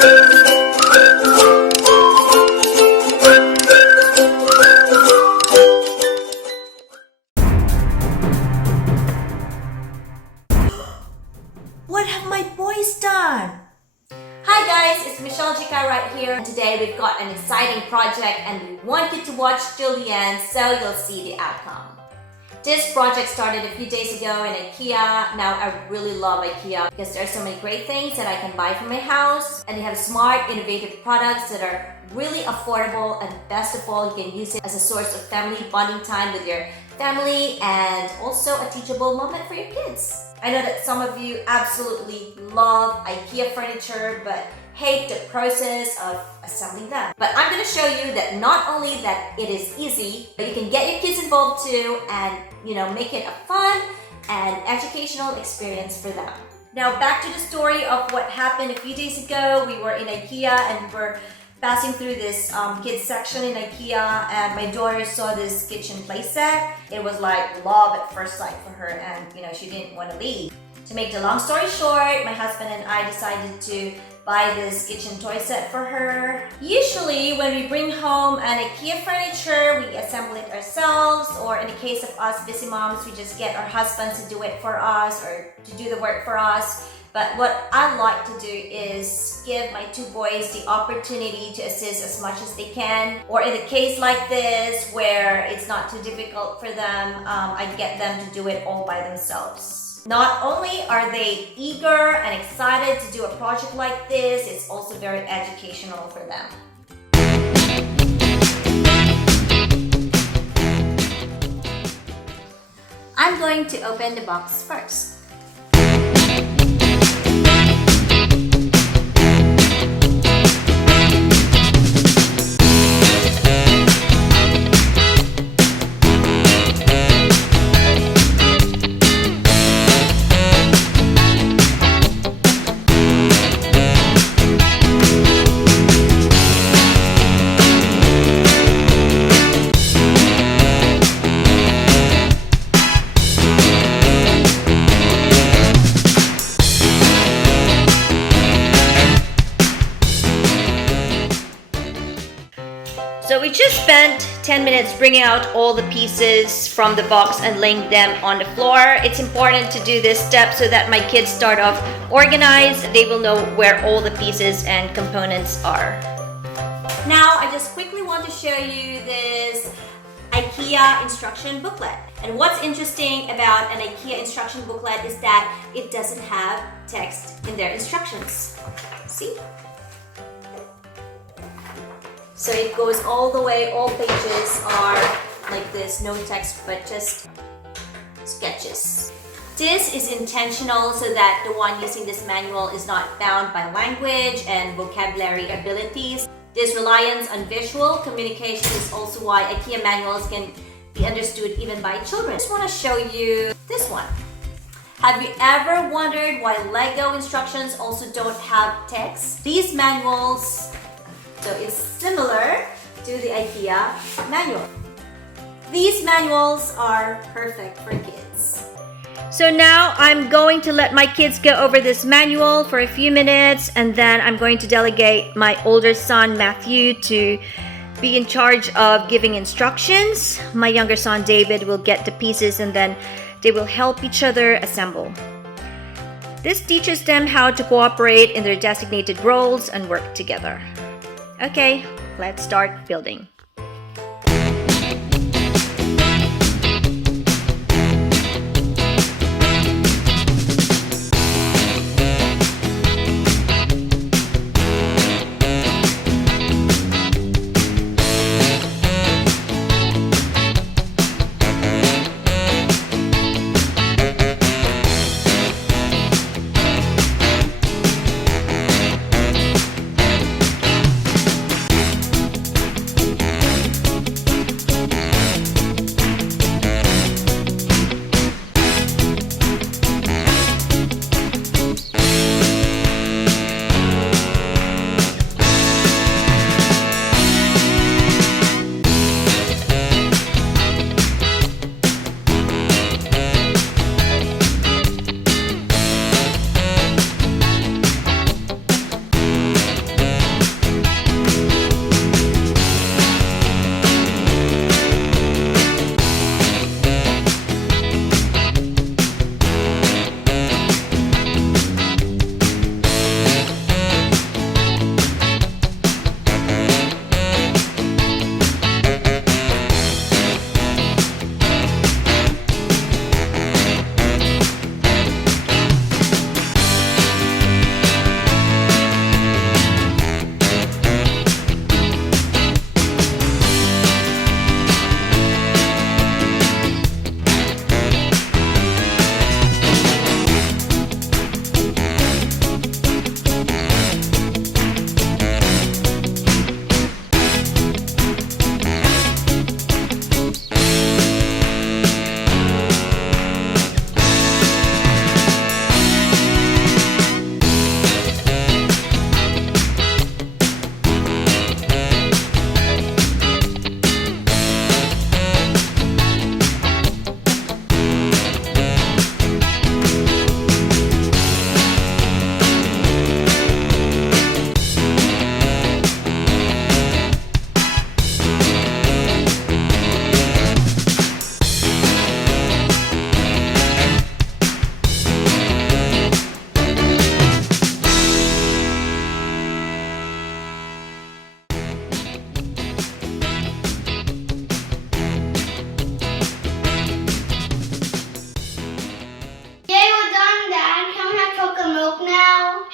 What have my boys done? Hi guys, it's Michelle Jika right here. Today we've got an exciting project and we want you to watch till the end so you'll see the outcome. This project started a few days ago in Ikea. Now I really love Ikea because there are so many great things that I can buy for my house, and they have smart, innovative products that are really affordable, and best of all, you can use it as a source of family bonding time with your family and also a teachable moment for your kids. I know that some of you absolutely love IKEA furniture but hate the process of assembling them. But I'm going to show you that not only that it is easy, but you can get your kids involved too and make it a fun and educational experience for them. Now back to the story of what happened a few days ago. We were in IKEA and we were passing through this kids section in IKEA, and my daughter saw this kitchen play set. It was like love at first sight for her, and she didn't want to leave. To make the long story short, my husband and I decided to buy this kitchen toy set for her. Usually when we bring home an IKEA furniture, we assemble it ourselves, or in the case of us busy moms, we just get our husbands to do it for us or to do the work for us. But what I like to do is give my two boys the opportunity to assist as much as they can. Or in a case like this, where it's not too difficult for them, I get them to do it all by themselves. Not only are they eager and excited to do a project like this, it's also very educational for them. I'm going to open the box first. So we just spent 10 minutes bringing out all the pieces from the box and laying them on the floor. It's important to do this step so that my kids start off organized. They will know where all the pieces and components are. Now I just quickly want to show you this IKEA instruction booklet. And what's interesting about an IKEA instruction booklet is that it doesn't have text in their instructions. See? So it goes all the way, all pages are like this, no text but just sketches. This is intentional so that the one using this manual is not bound by language and vocabulary abilities. This reliance on visual communication is also why IKEA manuals can be understood even by children. I just want to show you this one. Have you ever wondered why Lego instructions also don't have text? These manuals, so it's similar to the IKEA manual. These manuals are perfect for kids. So now I'm going to let my kids go over this manual for a few minutes, and then I'm going to delegate my older son Matthew to be in charge of giving instructions. My younger son David will get the pieces and then they will help each other assemble. This teaches them how to cooperate in their designated roles and work together. Okay, let's start building.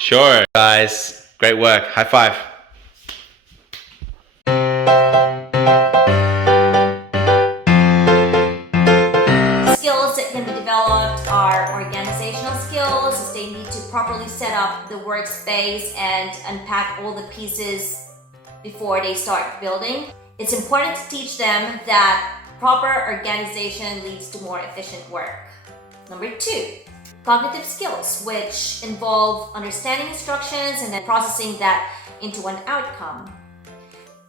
Sure, guys. Great work. High five. Skills that can be developed are organizational skills, as they need to properly set up the workspace and unpack all the pieces before they start building. It's important to teach them that proper organization leads to more efficient work. Number 2, cognitive skills, which involve understanding instructions and then processing that into an outcome.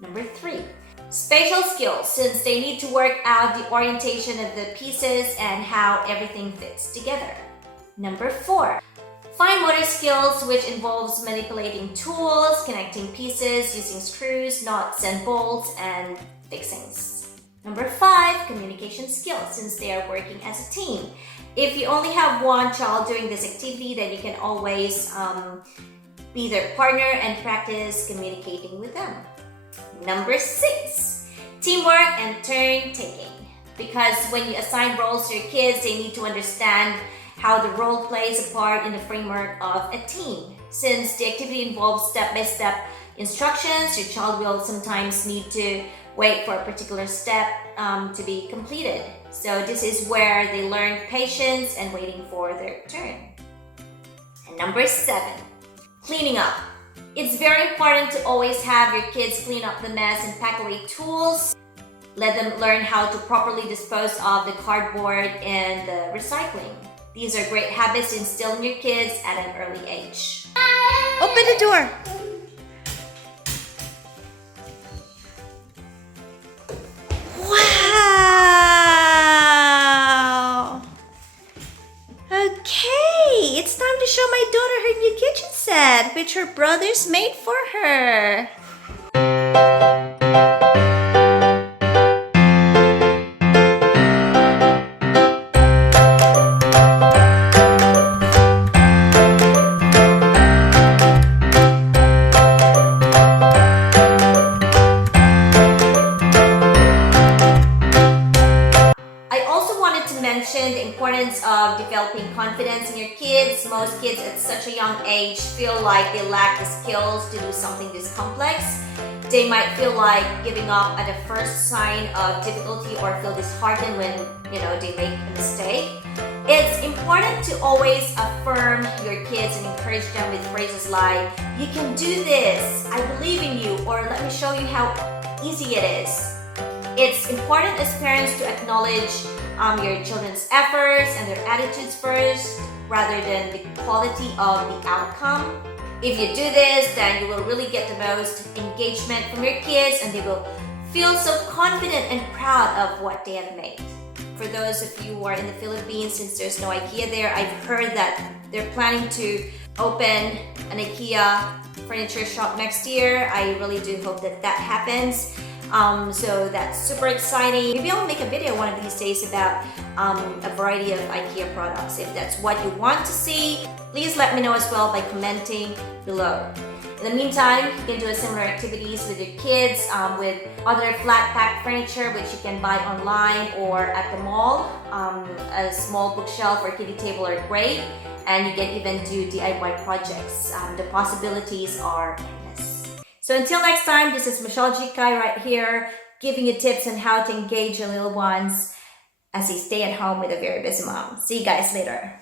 Number 3, spatial skills, since they need to work out the orientation of the pieces and how everything fits together. Number 4, fine motor skills, which involves manipulating tools, connecting pieces, using screws, knots, and bolts, and fixings. Number 5, communication skills, since they are working as a team. If you only have one child doing this activity, then you can always be their partner and practice communicating with them. Number 6, teamwork and turn taking. Because when you assign roles to your kids, they need to understand how the role plays a part in the framework of a team. Since the activity involves step-by-step instructions, your child will sometimes need to wait for a particular step to be completed. So this is where they learn patience and waiting for their turn. And number 7, cleaning up. It's very important to always have your kids clean up the mess and pack away tools. Let them learn how to properly dispose of the cardboard and the recycling. These are great habits to instill in your kids at an early age. Open the door. Wow. Okay, it's time to show my daughter her new kitchen set, which her brothers made for her. The importance of developing confidence in your kids. Most kids at such a young age feel like they lack the skills to do something this complex. They might feel like giving up at the first sign of difficulty or feel disheartened when they make a mistake. It's important to always affirm your kids and encourage them with phrases like, "You can do this, I believe in you," or "Let me show you how easy it is." It's important as parents to acknowledge your children's efforts and their attitudes first, rather than the quality of the outcome. If you do this, then you will really get the most engagement from your kids, and they will feel so confident and proud of what they have made. For those of you who are in the Philippines, since there's no Ikea there, I've heard that they're planning to open an Ikea furniture shop next year. I really do hope that that happens. So that's super exciting. Maybe I'll make a video one of these days about a variety of IKEA products. If that's what you want to see, please let me know as well by commenting below. In the meantime, you can do similar activities with your kids with other flat pack furniture, which you can buy online or at the mall. A small bookshelf or kiddie table are great, and you can even do DIY projects. The possibilities are endless. So until next time, this is Michelle Jikai right here, giving you tips on how to engage your little ones as they stay at home with a very busy mom. See you guys later.